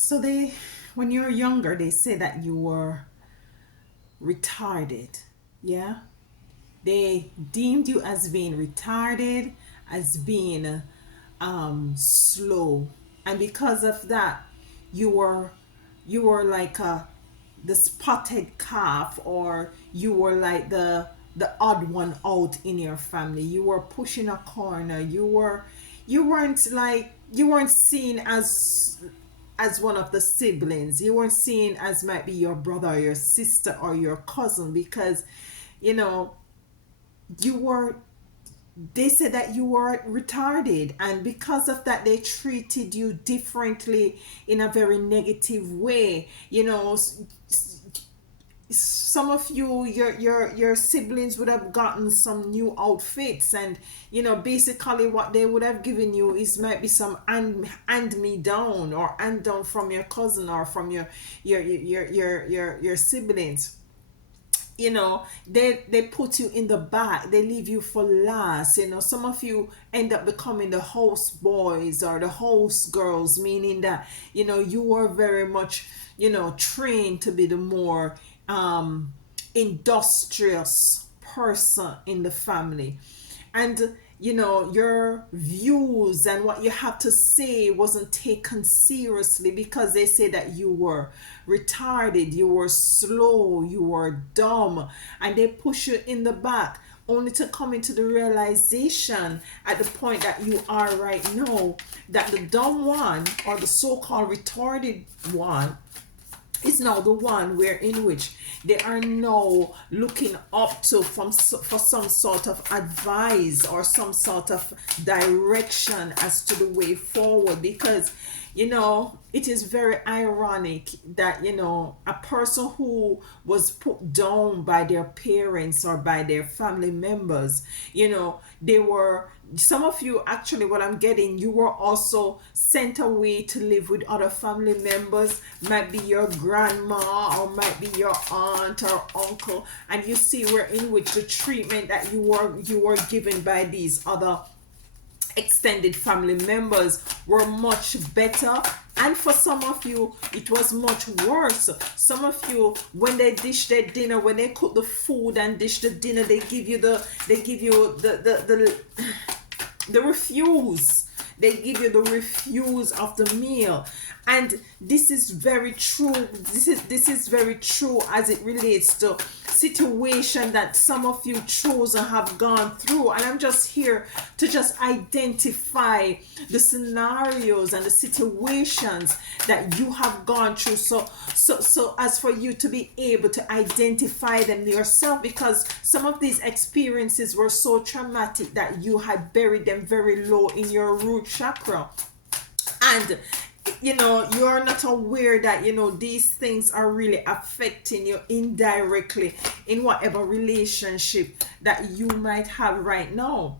So when you're younger, they say that you were retarded. Yeah. They deemed you as being retarded, as being slow. And because of that, you were you were like the spotted calf, or you were like the odd one out in your family. You were pushing a corner. You weren't seen as one of the siblings. You weren't seen as might be your brother or your sister or your cousin, because you know you were they said that you were retarded, and because of that they treated you differently in a very negative way. Some of you, your siblings would have gotten some new outfits, and basically what they would have given you is might be some and me down, or and down from your cousin, or from your siblings. They put you in the back, they leave you for last. Some of you end up becoming the house boys or the house girls, meaning that you were very much trained to be the more industrious person in the family. And your views and what you have to say wasn't taken seriously, because they say that you were retarded, you were slow, you were dumb, and they push you in the back, only to come into the realization at the point that you are right now, that the dumb one, or the so-called retarded one, is now the one where in which they are now looking up to for some sort of advice or some sort of direction as to the way forward. Because it is very ironic that a person who was put down by their parents or by their family members, they were some of you, actually, what I'm getting, you were also sent away to live with other family members, might be your grandma, or might be your aunt or uncle. And you see where in which the treatment that you were given by these other extended family members were much better. And for some of you it was much worse. Some of you, when they dish their dinner, when they cook the food and dish the dinner, they refuse. They give you the refuse of the meal. And this is very true. This is very true as it relates to situation that some of you chosen have gone through. And I'm just here to just identify the scenarios and the situations that you have gone through, so as for you to be able to identify them yourself, because some of these experiences were so traumatic that you had buried them very low in your root chakra. And you're not aware that these things are really affecting you indirectly in whatever relationship that you might have right now.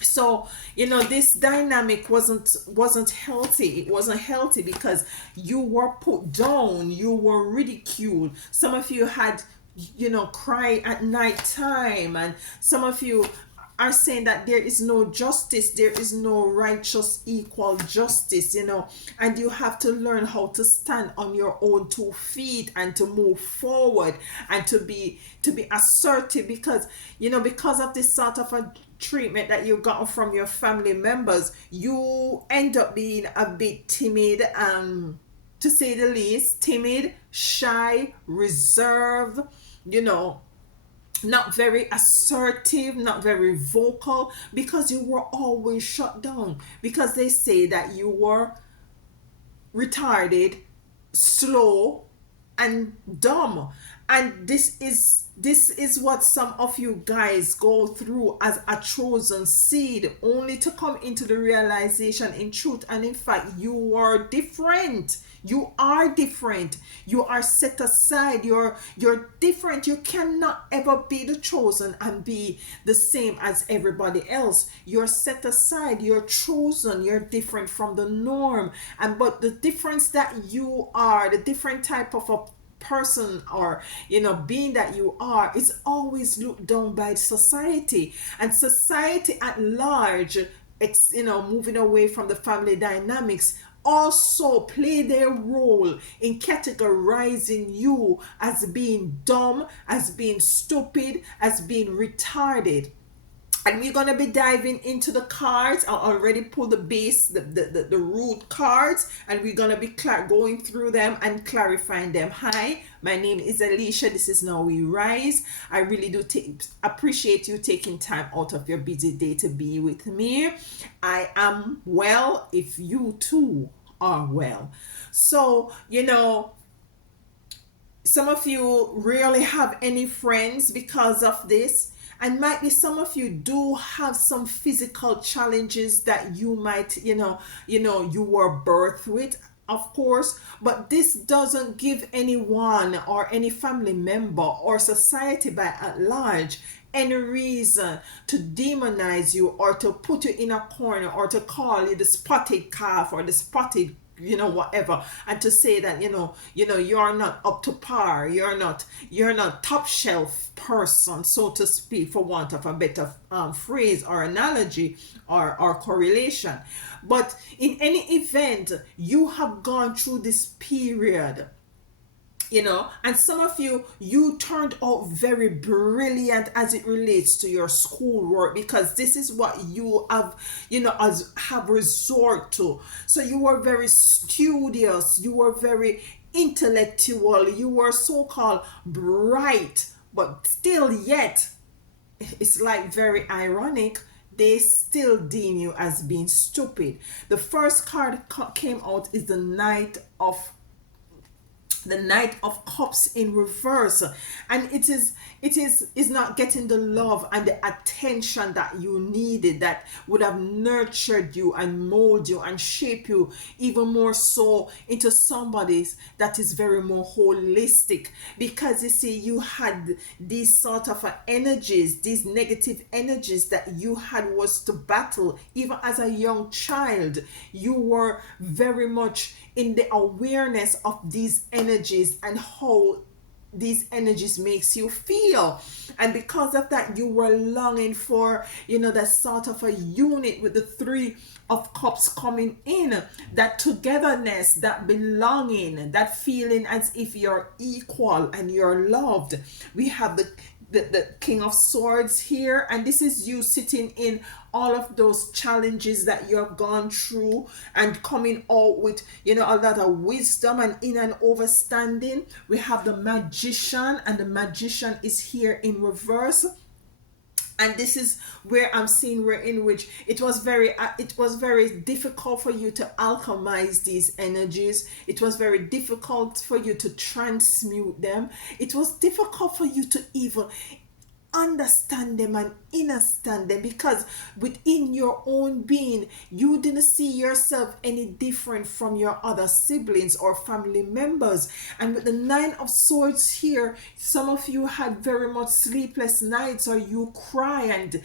So this dynamic wasn't healthy. It wasn't healthy because you were put down, you were ridiculed. Some of you had cry at night time, and some of you are saying that there is no justice, there is no righteous equal justice. And you have to learn how to stand on your own 2 feet and to move forward and to be assertive, because of this sort of a treatment that you got from your family members. You end up being a bit timid, to say the least, timid, shy, reserved, not very assertive, not very vocal, because you were always shut down, because they say that you were retarded, slow, and dumb. And this is what some of you guys go through as a chosen seed, only to come into the realization, in truth and in fact, you are different. You are different. You are set aside. You're different. You cannot ever be the chosen and be the same as everybody else. You're set aside. You're chosen. You're different from the norm. But the difference that you are, the different type of a person, or being that you are, is always looked down by society. And society at large, moving away from the family dynamics, also play their role in categorizing you as being dumb, as being stupid, as being retarded. And we're gonna be diving into the cards. I already pulled the base, the root cards, and we're gonna be going through them and clarifying them. Hi, my name is Alicia. This is Now We Rise. I really do appreciate you taking time out of your busy day to be with me. I am well if you too are well. So, some of you rarely have any friends because of this, and might be some of you do have some physical challenges that you might you were birthed with, of course, but this doesn't give anyone or any family member or society by at large any reason to demonize you or to put you in a corner or to call you the spotted calf or the spotted whatever, and to say that you're not up to par, you're not top shelf person, so to speak, for want of a better phrase or analogy or correlation. But in any event, you have gone through this period, and some of you turned out very brilliant as it relates to your schoolwork, because this is what you have have resort to. So you were very studious, you were very intellectual, you were so-called bright, but still yet it's like very ironic, they still deem you as being stupid. The first card came out is the Knight of Cups in reverse, and it is not getting the love and the attention that you needed, that would have nurtured you and mold you and shape you even more so into somebody that is very more holistic. Because you see, you had these sort of energies, these negative energies that you had was to battle. Even as a young child, you were very much in the awareness of these energies and how these energies makes you feel. And because of that, you were longing for that sort of a unit with the Three of Cups coming in, that togetherness, that belonging, that feeling as if you're equal and you're loved. We have the King of Swords here, and this is you sitting in all of those challenges that you have gone through and coming out with a lot of wisdom and in an overstanding. We have the Magician, and the Magician is here in reverse. And this is where I'm seeing where in which it was very difficult for you to alchemize these energies. It was very difficult for you to transmute them. It was difficult for you to even understand them and understand them, because within your own being you didn't see yourself any different from your other siblings or family members. And with the Nine of Swords here, some of you had very much sleepless nights, or you cry, and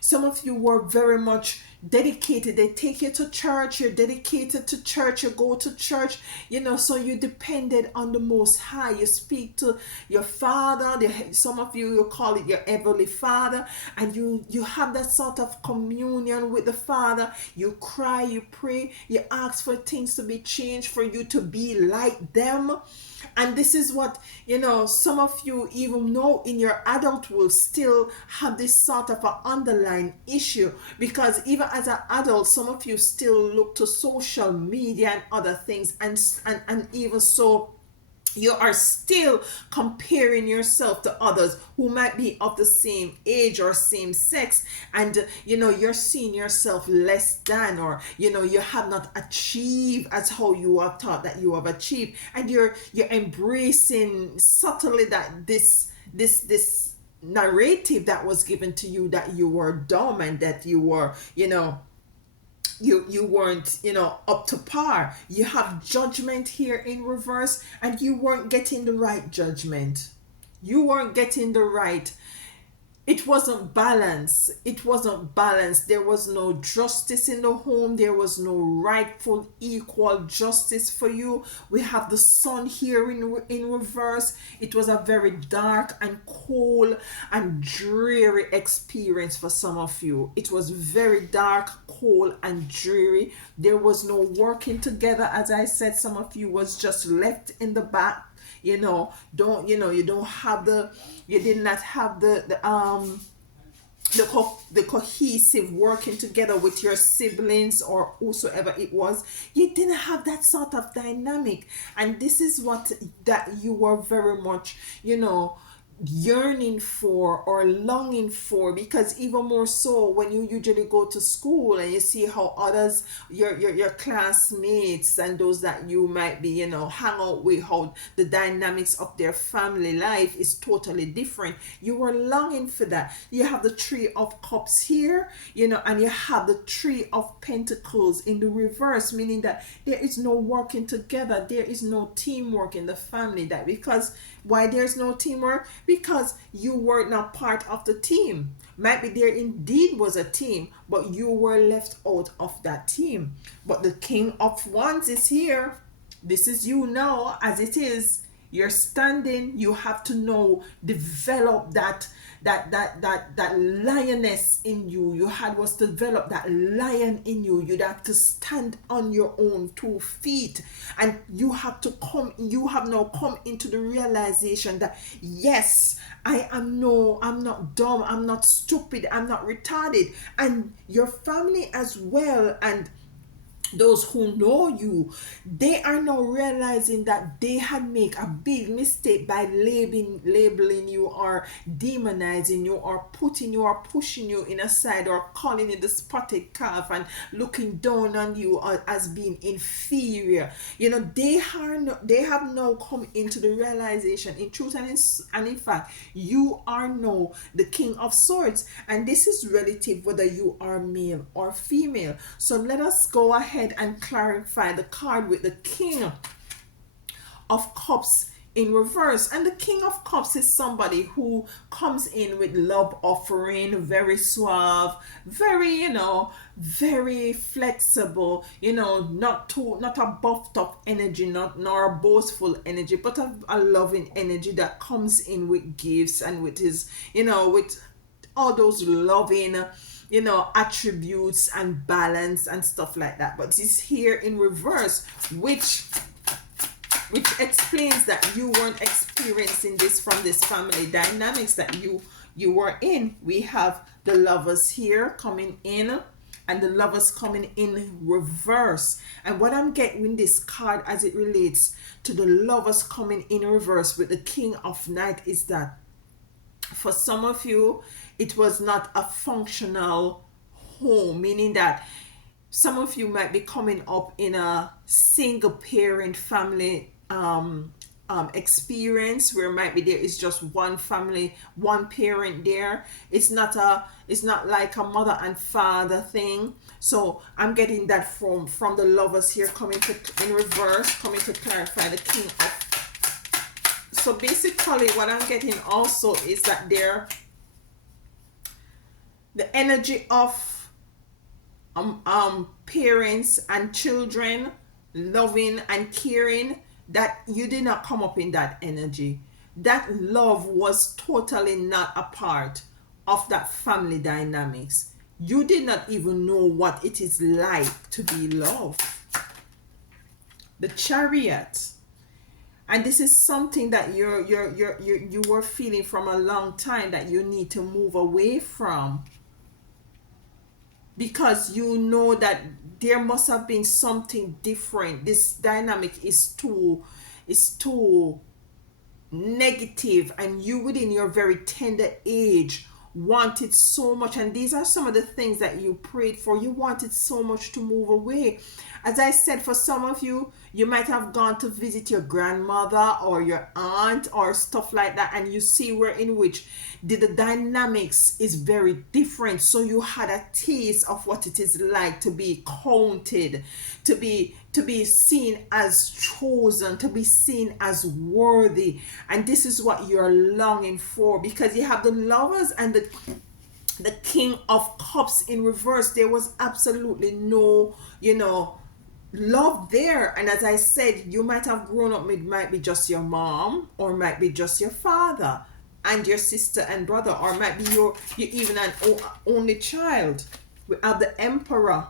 some of you were very much dedicated. They take you to church, you're dedicated to church, you go to church, so you depended on the Most High. You speak to your father, some of you call it your heavenly Father, and you have that sort of communion with the Father. You cry, you pray, you ask for things to be changed, for you to be like them. And this is what some of you even know in your adult will still have this sort of an underlying issue, because even as an adult, some of you still look to social media and other things, and even so you are still comparing yourself to others who might be of the same age or same sex, and you're seeing yourself less than, or you have not achieved as how you are taught that you have achieved, and you're embracing subtly that this narrative that was given to you, that you were dumb and that you were you weren't up to par. You have Judgment here in reverse, and you weren't getting the right judgment. You weren't getting the right it wasn't balanced. It wasn't balanced. There was no justice in the home. There was no rightful equal justice for you. We have the sun here in reverse. It was a very dark and cold and dreary experience for some of you. It was very dark, cold and dreary. There was no working together. As I said, some of you was just left in the back. You don't have you did not have the cohesive working together with your siblings or whosoever it was. You didn't have that sort of dynamic, and this is what that you were very much yearning for or longing for, because even more so when you usually go to school and you see how others, your classmates and those that you might be hang out with, how the dynamics of their family life is totally different. You were longing for that. You have the Three of Cups here, and you have the Three of Pentacles in the reverse, meaning that there is no working together, there is no teamwork in the family. That because why there's no teamwork? Because you were not part of the team. Maybe there indeed was a team, but you were left out of that team. But the King of Wands is here. This is you now as it is. You're standing. You have to develop that lioness in you. You had was to develop that lion in you. You'd have to stand on your own 2 feet, and you have now come into the realization that yes, I'm not dumb, I'm not stupid, I'm not retarded, and your family as well, and those who know you, they are now realizing that they had made a big mistake by labeling you or demonizing you or putting you or pushing you in a side or calling you the spotted calf and looking down on you as being inferior. They have now come into the realization, in truth and in fact, you are now the King of Swords, and this is relative whether you are male or female. So let us go ahead and clarify the card with the King of Cups in reverse. And the King of Cups is somebody who comes in with love offering, very suave, very very flexible, not a buffed up energy, nor a boastful energy, but a loving energy that comes in with gifts and with his with all those loving attributes and balance and stuff like that. But it's here in reverse, which explains that you weren't experiencing this from this family dynamics that you were in. We have the Lovers here coming in, and the Lovers coming in reverse. And what I'm getting in this card as it relates to the Lovers coming in reverse with the King of Knight is that for some of you, it was not a functional home, meaning that some of you might be coming up in a single parent family experience where there is just one family, one parent there. It's not like a mother and father thing. So I'm getting that from the Lovers here coming in reverse, coming to clarify the King of. So basically what I'm getting also is that the energy of parents and children loving and caring, that you did not come up in that energy. That love was totally not a part of that family dynamics. You did not even know what it is like to be loved. The Chariot. And this is something that you were feeling from a long time that you need to move away from, because you know that there must have been something different. This dynamic is too negative, and you within your very tender age wanted so much, and these are some of the things that you prayed for. You wanted so much to move away. As I said, for some of you, you might have gone to visit your grandmother or your aunt or stuff like that, and you see where in which the dynamics is very different. So you had a taste of what it is like to be counted, to be to be seen as chosen, to be seen as worthy. And this is what you're longing for, because you have the Lovers and the King of Cups in reverse. There was absolutely no, love there. And as I said, you might have grown up, it might be just your mom, or might be just your father and your sister and brother, or might be you even an only child. We have the Emperor.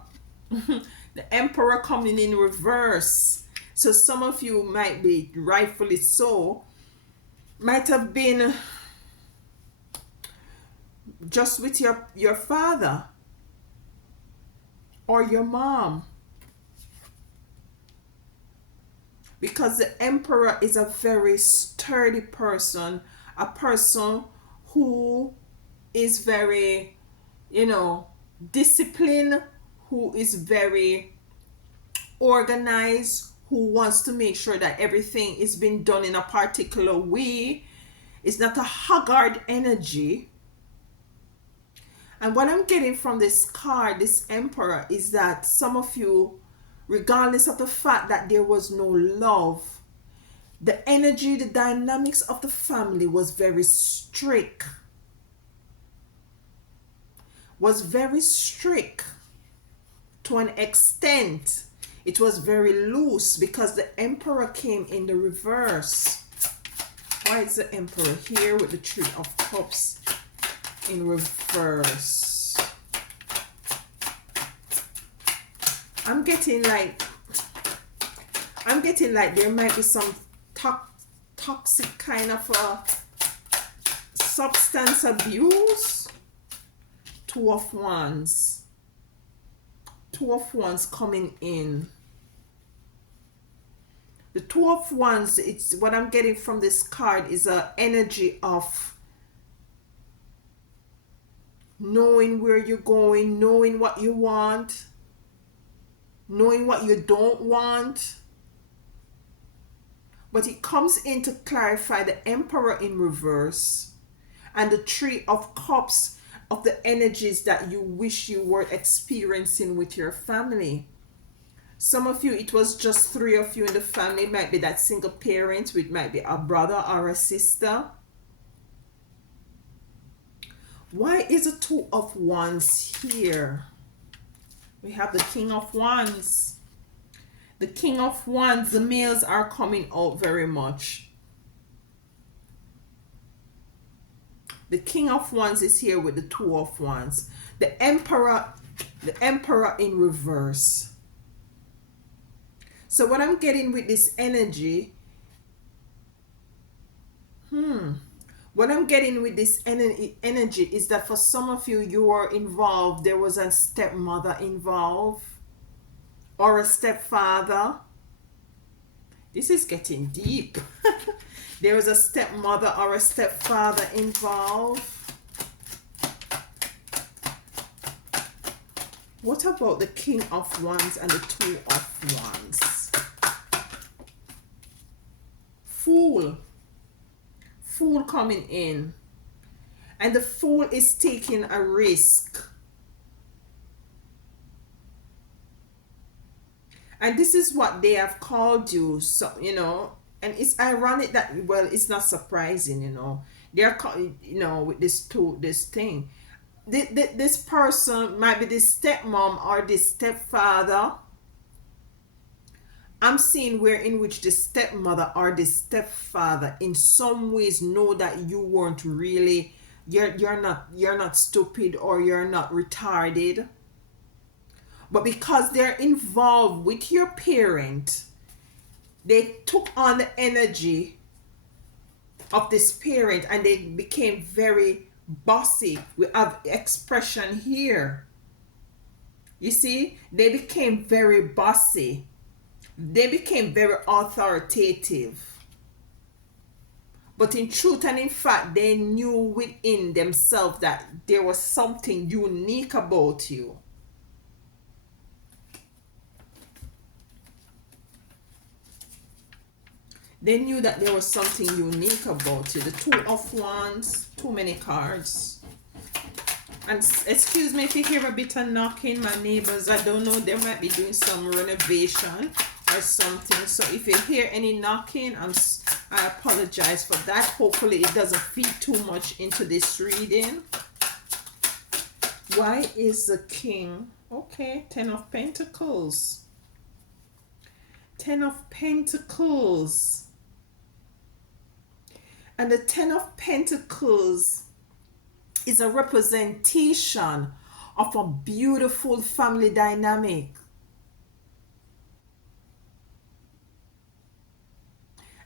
The Emperor coming in reverse. So some of you might be, rightfully so, might have been just with your father or your mom, because the Emperor is a very sturdy person, a person who is very, disciplined, who is very organized, who wants to make sure that everything is being done in a particular way. It's not a haggard energy. And what I'm getting from this card, this Emperor, is that some of you, regardless of the fact that there was no love, the energy, the dynamics of the family was very strict. Was very strict to an extent. It was very loose because the Emperor came in the reverse. Why is the Emperor here with the Three of Cups in reverse? I'm getting like there might be some toxic kind of substance abuse. Two of Wands. Two of Wands coming in. The Two of Wands, it's what I'm getting from this card is an energy of knowing where you're going, knowing what you want, knowing what you don't want. But it comes in to clarify the Emperor in reverse and the Three of Cups of the energies that you wish you were experiencing with your family. Some of you, it was just three of you in the family. It might be that single parent, it might be a brother or a sister. Why is the Two of Wands here? We have the King of Wands. The King of Wands, the males are coming out very much. The King of Wands is here with the Two of Wands. The Emperor in reverse. So what I'm getting with this energy, what I'm getting with this energy is that for some of you, you are involved. There was a stepmother involved or a stepfather. This is getting deep. There was a stepmother or a stepfather involved. What about the King of Wands and the Two of Wands? Fool. Fool coming in. And the Fool is taking a risk. And this is what they have called you. So, and it's ironic that, well, it's not surprising, they're with this thing. This person might be this stepmom or this stepfather. I'm seeing where in which the stepmother or the stepfather in some ways know that you weren't really, you're not stupid or you're not retarded, but because they're involved with your parent, they took on the energy of this parent and they became very bossy. We have expression here. You see, they became very bossy. They became very authoritative. But in truth and in fact, they knew within themselves that there was something unique about you. They knew that there was something unique about you. The Two of Wands, too many cards. And excuse me if you hear a bit of knocking, my neighbors, I don't know, they might be doing some renovation or something. So if you hear any knocking, I apologize for that. Hopefully it doesn't feed too much into this reading. Why is the king? Okay, 10 of Pentacles. 10 of Pentacles. And the 10 of Pentacles is a representation of a beautiful family dynamic.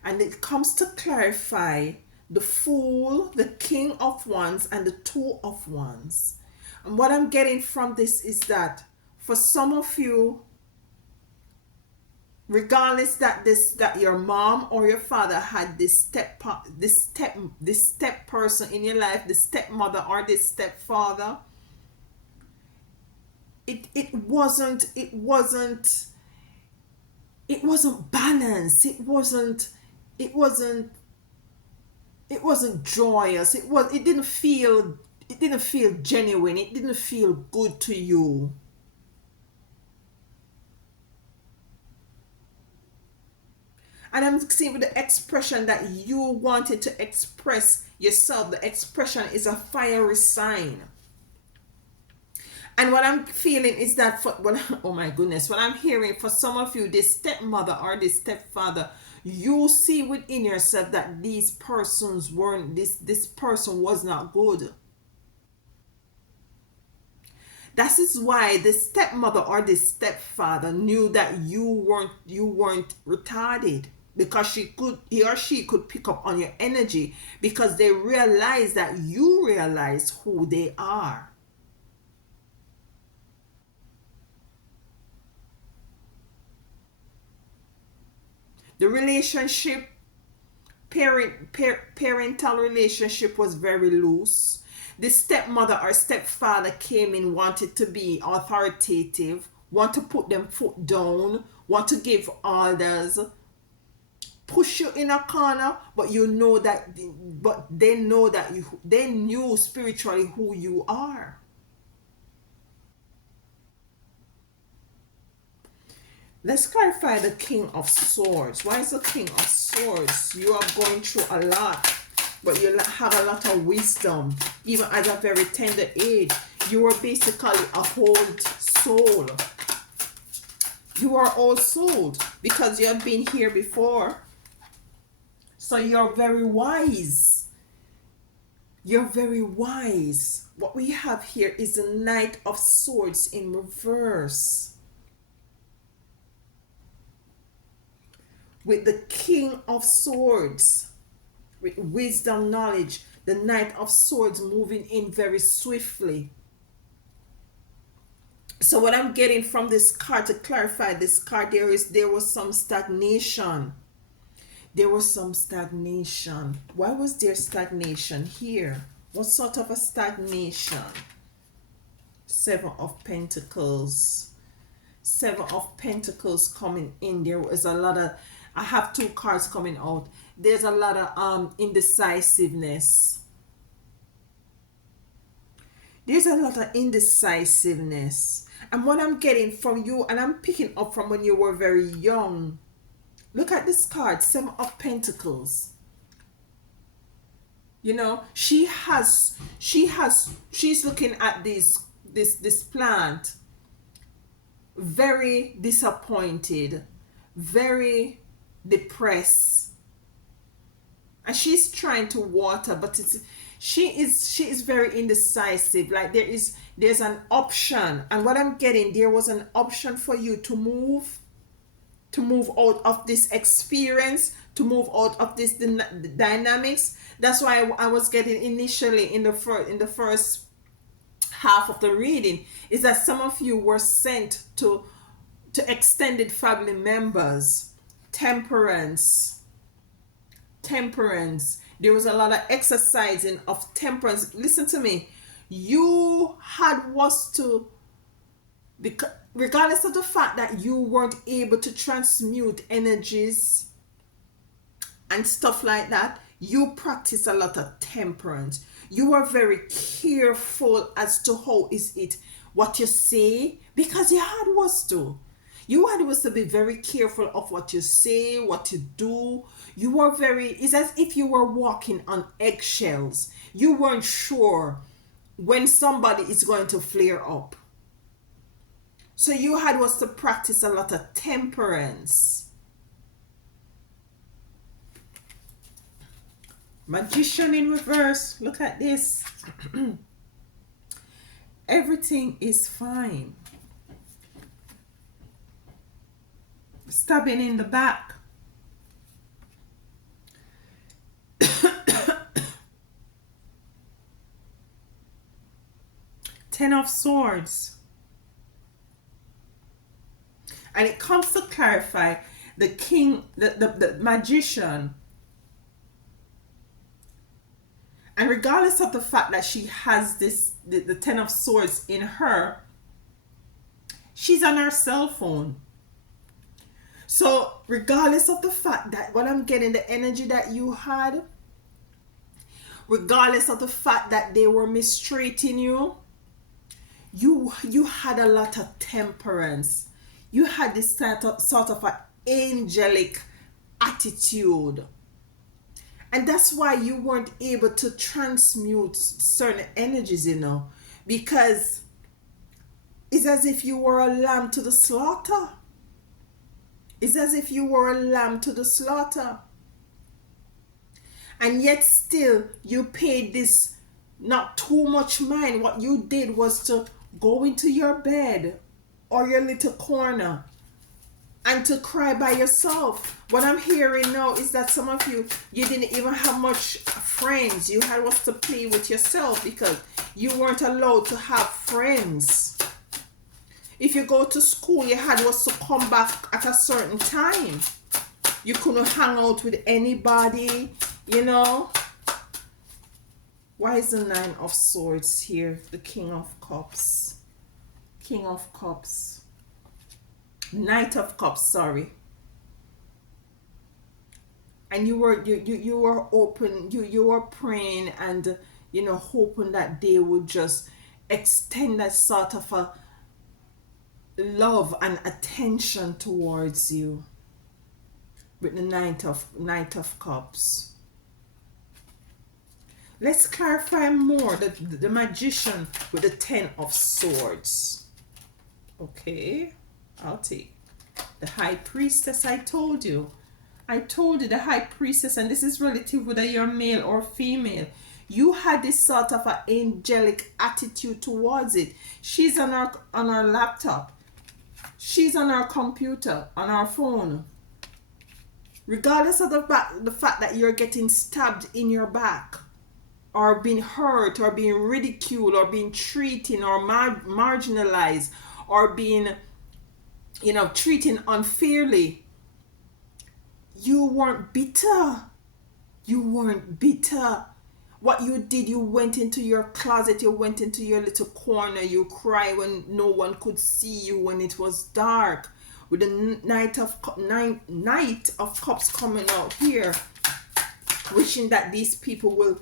And it comes to clarify the Fool, the King of Wands, and the Two of Wands. And what I'm getting from this is that for some of you, regardless that your mom or your father had this step person in your life, this stepmother or this stepfather, it wasn't balanced. It wasn't joyous. It didn't feel genuine. It didn't feel good to you. And I'm seeing with the expression that you wanted to express yourself, the expression is a fiery sign. And what I'm feeling is that oh my goodness, what I'm hearing for some of you, this stepmother or this stepfather, you see within yourself that these persons weren't, this person was not good. That is why the stepmother or the stepfather knew that you weren't retarded, because he or she could pick up on your energy, because they realize that you realize who they are. The relationship, parental relationship was very loose. The stepmother or stepfather came in, wanted to be authoritative, want to put them foot down, want to give orders, push you in a corner, but they know that they knew spiritually who you are. Let's clarify the King of Swords. Why is the King of Swords? You are going through a lot, but you have a lot of wisdom. Even at a very tender age, you are basically a whole soul. You are all souled because you have been here before. So you're very wise. You're very wise. What we have here is the Knight of Swords in reverse, with the King of Swords, with wisdom, knowledge, the Knight of Swords moving in very swiftly. So what I'm getting from this card, to clarify this card, there was some stagnation. There was some stagnation. Why was there stagnation here? What sort of a stagnation? Seven of Pentacles. Seven of Pentacles coming in. There was a lot of, I have two cards coming out. There's a lot of indecisiveness. There's a lot of indecisiveness. And what I'm getting from you, and I'm picking up from when you were very young. Look at this card, Seven of Pentacles. You know, she's looking at this plant, very disappointed, very depressed, and she's trying to water, but she is very indecisive. Like there's an option, and what I'm getting, there was an option for you to move out of this experience, to move out of this dynamics. That's why I was getting initially in the first half of the reading, is that some of you were sent to extended family members. Temperance. There was a lot of exercising of temperance. Listen to me. You was to, because regardless of the fact that you weren't able to transmute energies and stuff like that, you practice a lot of temperance. You are very careful as to how is it what you say, because you had was to. You had was to be very careful of what you say, what you do. You were very, it's as if you were walking on eggshells. You weren't sure when somebody is going to flare up. So you had was to practice a lot of temperance. Magician in reverse. Look at this. Everything is fine. Stabbing in the back. Ten of Swords. And it comes to clarify the king, the magician. And regardless of the fact that she has this, the Ten of Swords in her, she's on her cell phone. So regardless of the fact that what I'm getting, the energy that you had, regardless of the fact that they were mistreating you, you had a lot of temperance. You had this sort of an angelic attitude. And that's why you weren't able to transmute certain energies, you know, because it's as if you were a lamb to the slaughter. It's as if you were a lamb to the slaughter. And yet still you paid this not too much mind. What you did was to go into your bed or your little corner and to cry by yourself. What I'm hearing now is that some of you didn't even have much friends. You had was to play with yourself because you weren't allowed to have friends. If you go to school, you had was to come back at a certain time. You couldn't hang out with anybody, you know. Why is the Nine of Swords here? The King of Cups. King of Cups. Knight of Cups, sorry. And you were open, you were praying and hoping that they would just extend that sort of a love and attention towards you with the Knight of Cups. Let's clarify more the magician with the Ten of Swords. Okay, I'll take the High Priestess. I told you the High Priestess, and this is relative whether you're male or female. You had this sort of an angelic attitude towards it. She's on her laptop. She's on her computer, on her phone. Regardless of the fact that you're getting stabbed in your back, or being hurt, or being ridiculed, or being treated, or marginalized, or being, treated unfairly, you weren't bitter. You weren't bitter. What you did, you went into your closet, you went into your little corner, you cried when no one could see you, when it was dark. With the Knight of Cups coming out here, wishing that these people will,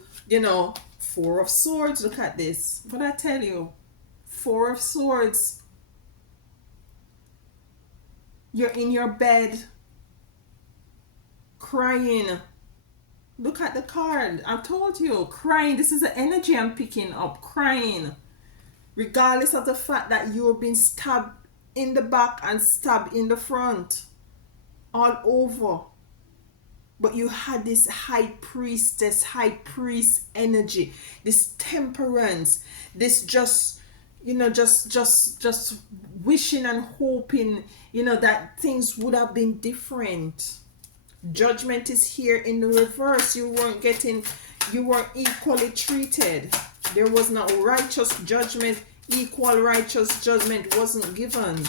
Four of Swords, look at this. What I tell you, Four of Swords. You're in your bed, crying. Look at the card. I told you, crying. This is the energy I'm picking up, crying. Regardless of the fact that you're being stabbed in the back and stabbed in the front, all over. But you had this high priest energy, this temperance, this just wishing and hoping, that things would have been different. Judgment is here in the reverse. You weren't equally treated. There was no righteous judgment. Equal righteous judgment wasn't given.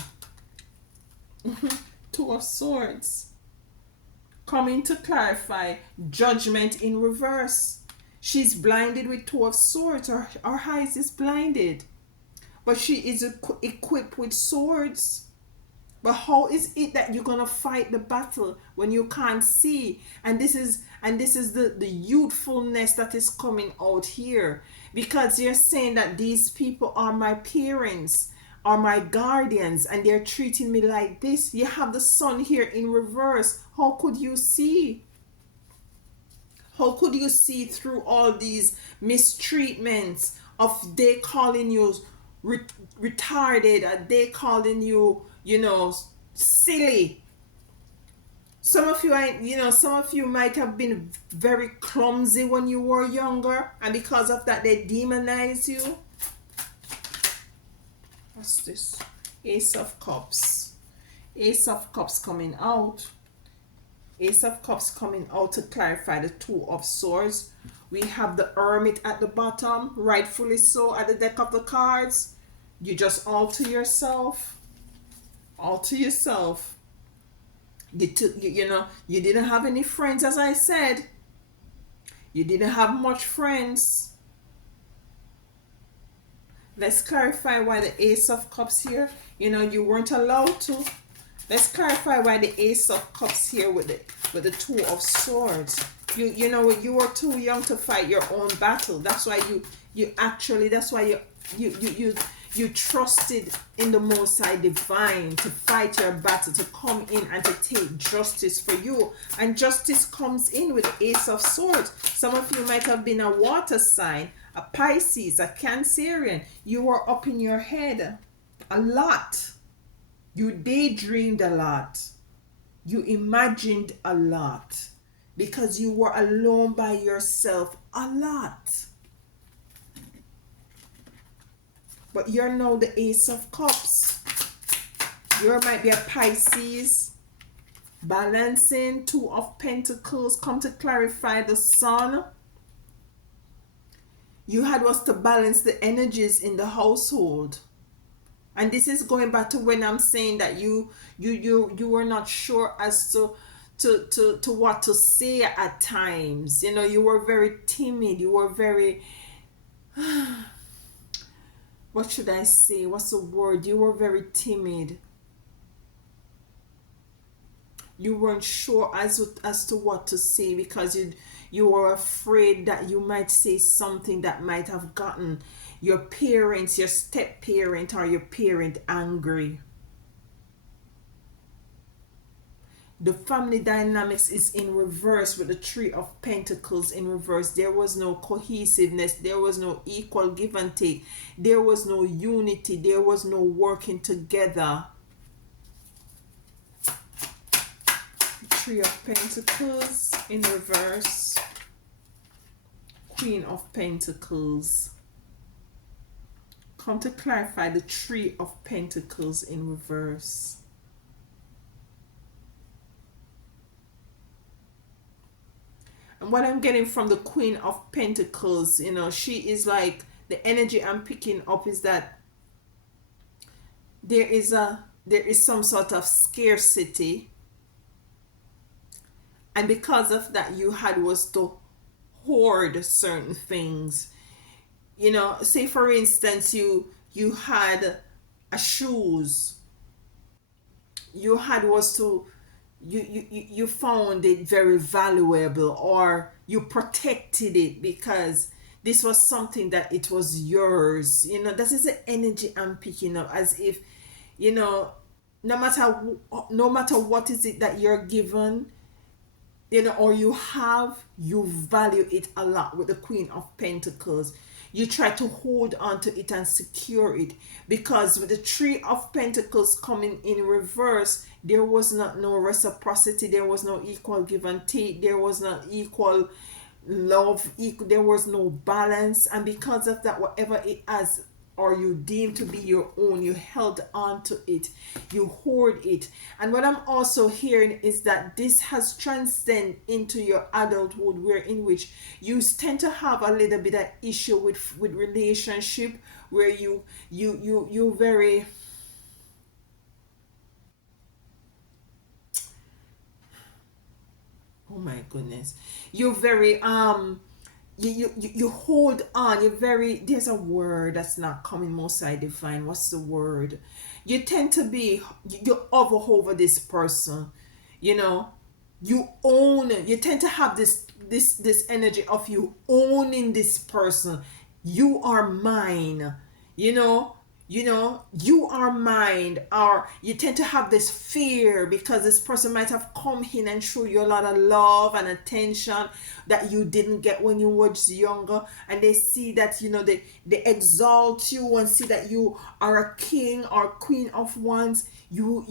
Two of Swords. Coming to clarify, judgment in reverse. She's blinded with Two of Swords. Her eyes is blinded. But she is equipped with swords. But how is it that you're gonna fight the battle when you can't see? And this is the youthfulness that is coming out here, because you're saying that these people are my parents, are my guardians, and they're treating me like this. You have the sun here in reverse. How could you see? How could you see through all these mistreatments of they calling you re- retarded, and they calling you, silly? Some of you, some of you might have been very clumsy when you were younger, and because of that, they demonize you. What's this? Ace of Cups. Ace of Cups coming out. Ace of Cups coming out to clarify the Two of Swords. We have the Hermit at the bottom, rightfully so, at the deck of the cards. You just all to yourself. All to yourself. You didn't have any friends, as I said. You didn't have much friends. Let's clarify why the Ace of Cups here. You weren't allowed to. Let's clarify why the Ace of Cups here with the Two of Swords. You were too young to fight your own battle. That's why you trusted in the Most High Divine to fight your battle, to come in and to take justice for you. And justice comes in with the Ace of Swords. Some of you might have been a water sign, a Pisces, a Cancerian. You were up in your head a lot. You daydreamed a lot. You imagined a lot. Because you were alone by yourself a lot. But you're now the Ace of Cups. You might be a Pisces. Balancing. Two of Pentacles. Come to clarify the Sun. You had was to balance the energies in the household. And this is going back to when I'm saying that you were not sure as to what to say at times. You were very timid. You were very what should I say? What's the word? You were very timid. You weren't sure as to what to say, because you were afraid that you might say something that might have gotten your parents, your step parent, or your parent angry. The family dynamics is in reverse with the Three of Pentacles in reverse. There was no cohesiveness. There was no equal give and take. There was no unity. There was no working together. Three of Pentacles in reverse. Queen of Pentacles. Come to clarify the Three of Pentacles in reverse. And what I'm getting from the Queen of Pentacles, she is like, the energy I'm picking up is that there is some sort of scarcity, and because of that you had was to hoard certain things. Say for instance, you had a shoes. You had was to you found it very valuable, or you protected it because this was something that it was yours. This is the energy I'm picking up, as if no matter what is it that you're given, or you have, you value it a lot. With the Queen of Pentacles, you try to hold on to it and secure it, because with the Three of Pentacles coming in reverse, there was not no reciprocity, there was no equal give and take, there was not equal love, there was no balance. And because of that, whatever it has or you deem to be your own, you held on to it, you hoard it. And what I'm also hearing is that this has transcended into your adulthood, where in which you tend to have a little bit of issue with relationship, where you very, oh my goodness, you're very you hold on. You're very, there's a word that's not coming, most I define. What's the word? You tend to be, you hover over this person, you know. You own it. You tend to have this energy of you owning this person. You are mine, you know. You are mine. Or you tend to have this fear because this person might have come in and show you a lot of love and attention that you didn't get when you were younger, and they see that, they exalt you and see that you are a king or queen of wands. You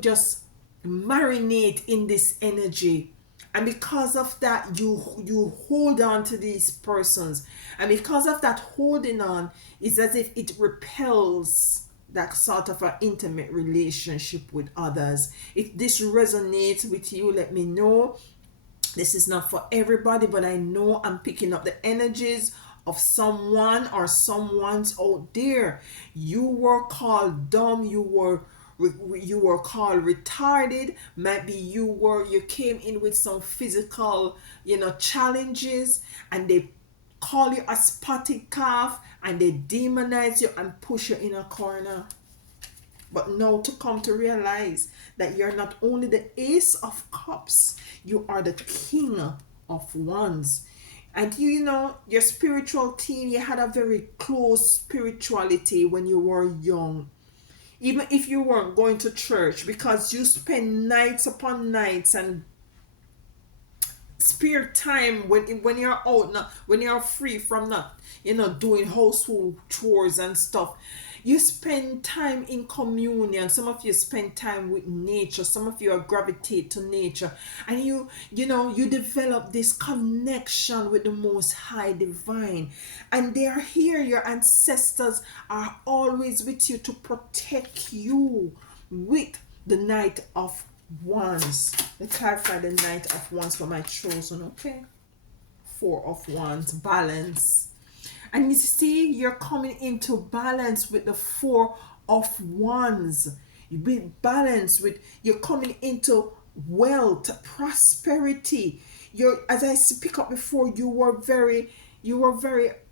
just marinate in this energy, and because of that, you hold on to these persons, and because of that holding on, it's as if it repels that sort of an intimate relationship with others. If this resonates with you, let me know. This is not for everybody, but I know I'm picking up the energies of someone or someone's out there. You were called dumb, you were called retarded. Maybe you came in with some physical, challenges, and they call you a spotted calf, and they demonize you and push you in a corner. But now to come to realize that you're not only the ace of cups, you are the king of wands. And your spiritual team, you had a very close spirituality when you were young. Even if you weren't going to church, because you spend nights upon nights and spare time when you're out, not when you're free from not doing household chores and stuff. You spend time in communion. Some of you spend time with nature. Some of you are gravitate to nature, and you develop this connection with the Most High Divine, and they are here. Your ancestors are always with you to protect you with the Knight of Wands. Let's clarify the Knight of Wands for my chosen. Okay, Four of Wands, balance. And you see, you're coming into balance with the Four of Wands. You be balanced with, you're coming into wealth, prosperity. As I speak up before, you were very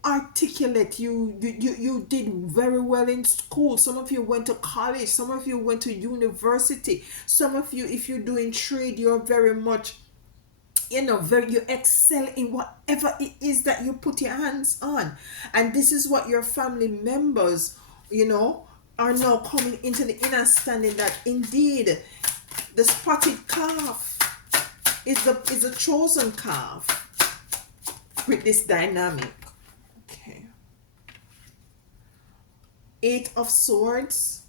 articulate. You did very well in school. Some of you went to college. Some of you went to university. Some of you, if you're doing trade, you're very much, you excel in whatever it is that you put your hands on. And this is what your family members, are now coming into the understanding that indeed the spotted calf is a chosen calf with this dynamic. Okay. Eight of Swords.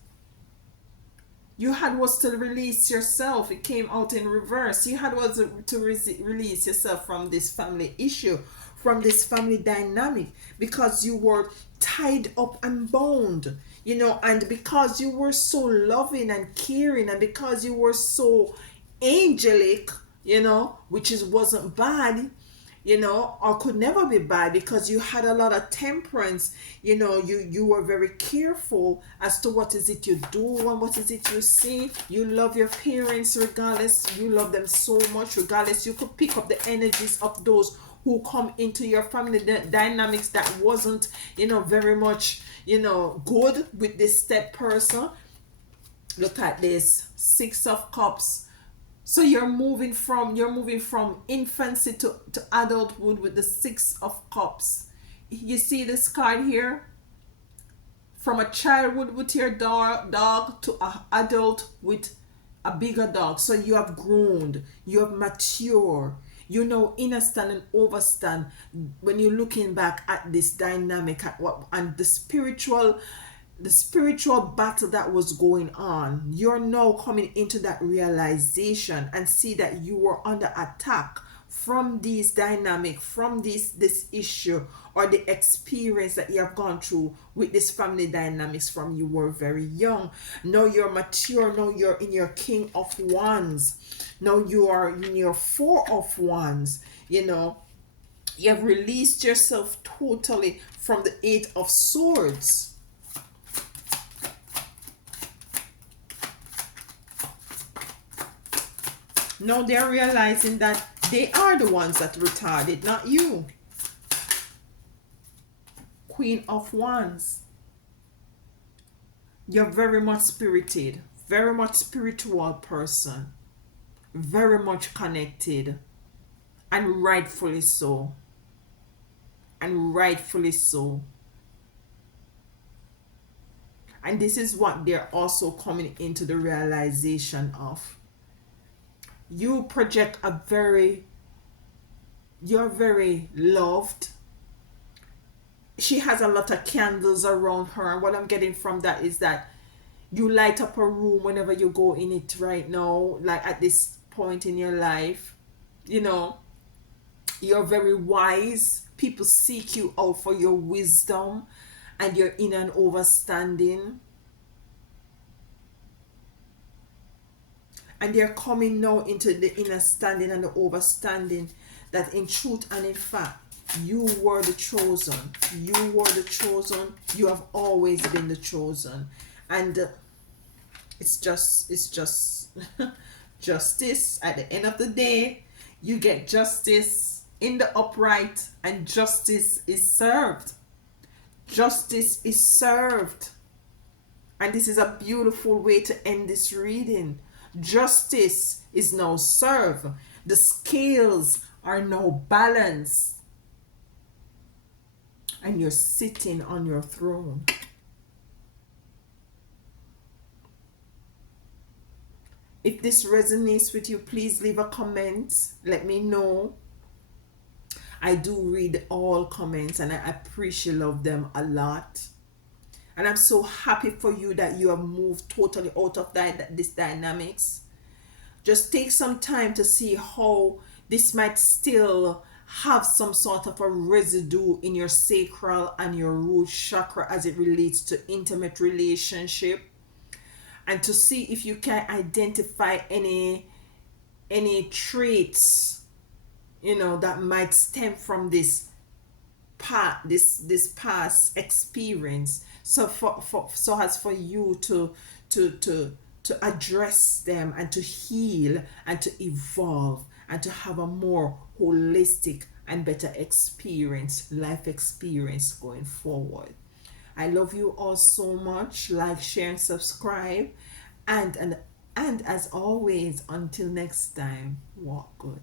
You had was to release yourself. It came out in reverse. You had was to release yourself from this family issue, from this family dynamic, because you were tied up and bound, and because you were so loving and caring, and because you were so angelic, which wasn't bad, or could never be bad, because you had a lot of temperance. You were very careful as to what is it you do and what is it you see. You love your parents regardless. You love them so much regardless. You could pick up the energies of those who come into your family dynamics that wasn't, very much, good with this step person. Look at this, Six of Cups. So you're moving from infancy to adulthood with the Six of Cups. You see this card here? From a childhood with your dog to an adult with a bigger dog. So you have grown, you have matured, understand and overstand when you're looking back at this dynamic, at what and the spiritual battle that was going on. You're now coming into that realization and see that you were under attack from these dynamic, from this issue or the experience that you have gone through with this family dynamics from you were very young. Now you're mature. Now you're in your King of Wands. Now you are in your Four of Wands. You have released yourself totally from the Eight of Swords. Now they're realizing that They are the ones that retarded, not you. Queen of Wands. You're very much spirited, very much spiritual person, very much connected, and rightfully so. And rightfully so. And this is what they're also coming into the realization of. You project a very, you're very loved. She has a lot of candles around her, and what I'm getting from that is that you light up a room whenever you go in it right now, like at this point in your life. You know, you're very wise. People seek you out for your wisdom and your inner and overstanding. And they're coming now into the inner standing and the overstanding that in truth and in fact, you were the chosen. You were the chosen. You have always been the chosen. And it's just justice. At the end of the day, you get justice in the upright, and justice is served. Justice is served. And this is a beautiful way to end this reading. Justice is now served. The scales are now balanced. And you're sitting on your throne. If this resonates with you, please leave a comment. Let me know. I do read all comments and I appreciate love them a lot. And I'm so happy for you that you have moved totally out of this dynamics. Just take some time to see how this might still have some sort of a residue in your sacral and your root chakra as it relates to intimate relationship, and to see if you can identify any traits, you know, that might stem from this past experience, so so as for you to address them and to heal and to evolve and to have a more holistic and better life experience going forward. I love you all so much. Like, share, and subscribe. And as always, until next time, walk good.